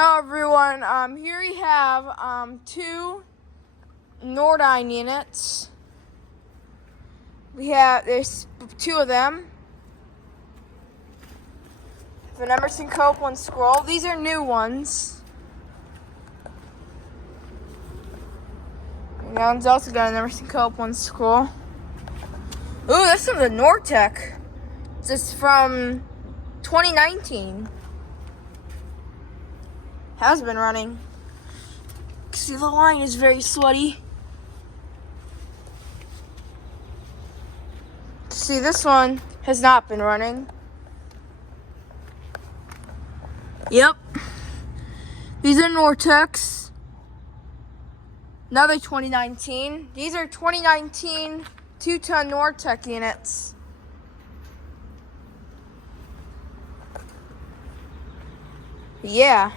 Hello everyone, here we have two Nordyne units. There's two of them. An Emerson Copeland scroll. These are new ones. And that one's also got an Emerson Copeland scroll. Ooh, this is a Nortek. This is from 2019. Has been running. See, the line is very sweaty. See, this one has not been running. Yep. These are Norteks. Another 2019. These are 2019 2-ton Nortek units. Yeah.